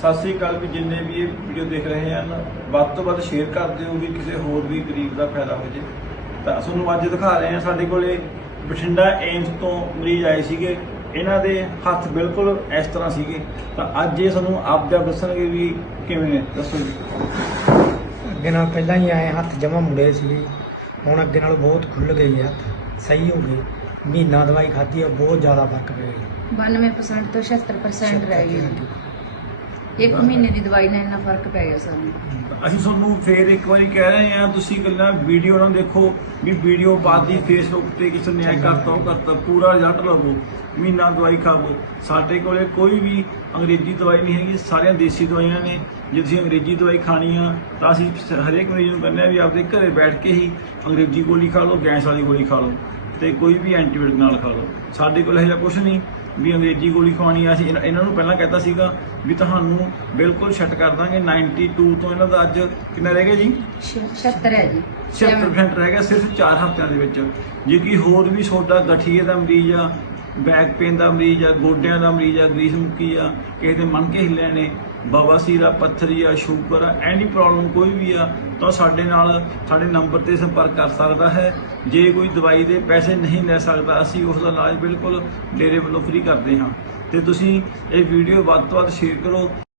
ਸਤਿ ਸ੍ਰੀ ਅਕਾਲ ਵੀ ਜਿੰਨੇ ਵੀ ਇਹ ਵੀਡੀਓ ਦੇਖ ਰਹੇ ਹਨ ਵੱਧ ਤੋਂ ਵੱਧ ਸ਼ੇਅਰ ਕਰ ਦਿਓ ਵੀ ਕਿਸੇ ਹੋਰ ਵੀ ਗਰੀਬ ਦਾ ਫਾਇਦਾ ਹੋ ਜੇ। ਤਾਂ ਤੁਹਾਨੂੰ ਅੱਜ ਦਿਖਾ ਰਹੇ ਹਾਂ ਸਾਡੇ ਕੋਲੇ ਬਠਿੰਡਾ ਏਮਸ ਤੋਂ ਮਰੀਜ਼ ਆਏ ਸੀਗੇ। ਇਹਨਾਂ ਦੇ ਹੱਥ ਬਿਲਕੁਲ ਇਸ ਤਰ੍ਹਾਂ ਸੀਗੇ। ਤਾਂ ਅੱਜ ਇਹ ਸਾਨੂੰ ਆਪਦਾ ਦੱਸਣਗੇ ਵੀ ਕਿਵੇਂ ਨੇ। ਦੱਸੋ ਜੀ। ਅੱਗੇ ਨਾਲ ਪਹਿਲਾਂ ਹੀ ਆਏ ਹੱਥ ਜਮਾ ਮੁੜੇ ਸੀ ਹੁਣ ਅੱਗੇ ਨਾਲ ਬਹੁਤ ਖੁੱਲ ਗਈ ਹੈ ਹੱਥ। ਸਹੀ ਹੋ ਗਏ। ਮਹੀਨਾ ਦਵਾਈ ਖਾਧੀ ਆ ਬਹੁਤ ਜ਼ਿਆਦਾ ਫ਼ਰਕ ਪਿਆ ਜੀ 92% ਤੋਂ 76% ਰਹਿ ਗਏ। ਇੱਕ ਮਹੀਨੇ ਦੀ ਦਵਾਈ ਨਾਲ ਇੰਨਾ ਫ਼ਰਕ ਪੈ ਗਿਆ ਸਾਨੂੰ। ਅਸੀਂ ਤੁਹਾਨੂੰ ਫੇਰ ਇੱਕ ਵਾਰੀ ਕਹਿ ਰਹੇ ਹਾਂ, ਤੁਸੀਂ ਗੱਲਾਂ ਵੀਡੀਓ ਨਾ ਦੇਖੋ ਵੀ ਵੀਡੀਓ ਪਾਦੀ ਫੇਸਬੁੱਕ ਤੇ ਕਿਸੇ ਨੇ ਐ ਕਰਤਾ, ਉਹ ਕਰਤਾ, ਪੂਰਾ ਰਿਜ਼ਲਟ ਲਵੋ, ਮਹੀਨਾ ਦਵਾਈ ਖਾਵੋ। ਸਾਡੇ ਕੋਲੇ ਕੋਈ ਵੀ ਅੰਗਰੇਜ਼ੀ ਦਵਾਈ ਨਹੀਂ ਹੈਗੀ, ਸਾਰੀਆਂ ਦੇਸੀ ਦਵਾਈਆਂ ਨੇ। ਜੇ ਤੁਸੀਂ ਅੰਗਰੇਜ਼ੀ ਦਵਾਈ ਖਾਣੀ ਆ, ਤਾਂ ਅਸੀਂ ਹਰੇਕ ਮਰੀਜ਼ ਨੂੰ ਕਹਿੰਦੇ ਆ ਵੀ ਆਪਦੇ ਘਰੇ ਬੈਠ ਕੇ ਹੀ ਅੰਗਰੇਜ਼ੀ ਗੋਲੀ ਖਾ ਲਓ, ਗੈਸ ਵਾਲੀ ਗੋਲੀ ਖਾ ਲਓ ਤੇ ਕੋਈ ਵੀ ਐਂਟੀਬਾਇਓਟਿਕ ਨਾਲ ਖਾ ਲਓ। ਸਾਡੇ ਕੋਲ ਇਹੋ ਜਿਹਾ ਕੁਝ ਨਹੀਂ। ਵੀ ਅੰਗਰੇਜ਼ੀ ਗੋਲੀ ਖਵਾਣੀ ਆ। ਅਸੀਂ ਇਹਨਾਂ- ਨੂੰ ਪਹਿਲਾਂ ਕਹਿਤਾ ਸੀਗਾ ਵੀ ਤੁਹਾਨੂੰ ਬਿਲਕੁਲ ਛੱਟ ਕਰ ਦਾਂਗੇ। 92 ਤੋਂ ਇਹਨਾਂ ਦਾ ਅੱਜ ਕਿੰਨਾ ਰਹਿ ਗਿਆ ਜੀ? 76 ਹੈ ਜੀ। 76% ਰਹਿ ਗਿਆ ਸਿਰਫ 4 ਹਫ਼ਤਿਆਂ ਦੇ ਵਿੱਚ। ਜੇ ਕੀ ਹੋਰ ਵੀ ਛੋਟਾ ਗਠੀਏ ਦਾ ਮਰੀਜ਼ ਆ ਬੈਕ ਪੇਨ ਦਾ ਮਰੀਜ਼ ਆ ਗੋਡਿਆਂ ਦਾ ਮਰੀਜ਼ ਆ ਗਰੀਸ ਮੁੱਕੀ ਆ ਕਿਸੇ ਦੇ ਮਣ ਕੇ ਹਿੱਲਿਆ ਨੇ ਬਵਾਸੀਰ ਆ ਪੱਥਰੀ ਆ, ਸ਼ੂਗਰ ਆ ਐਨੀ ਪ੍ਰੋਬਲਮ ਕੋਈ ਵੀ ਆ, ਤਾਂ ਸਾਡੇ ਨਾਲ ਸਾਡੇ ਨੰਬਰ ਤੇ ਸੰਪਰਕ ਕਰ ਸਕਦਾ ਹੈ। ਜੇ ਕੋਈ ਦਵਾਈ ਦੇ ਪੈਸੇ ਨਹੀਂ ਲੈ ਸਕਦਾ, ਅਸੀਂ ਉਸ ਦਾ ਇਲਾਜ ਬਿਲਕੁਲ ਡੇਰੇ ਵੱਲੋਂ ਫ੍ਰੀ ਕਰਦੇ ਹਾਂ। ਤੇ ਤੁਸੀਂ ਇਹ ਵੀਡੀਓ ਵੱਧ ਤੋਂ ਵੱਧ ਸ਼ੇਅਰ ਕਰੋ।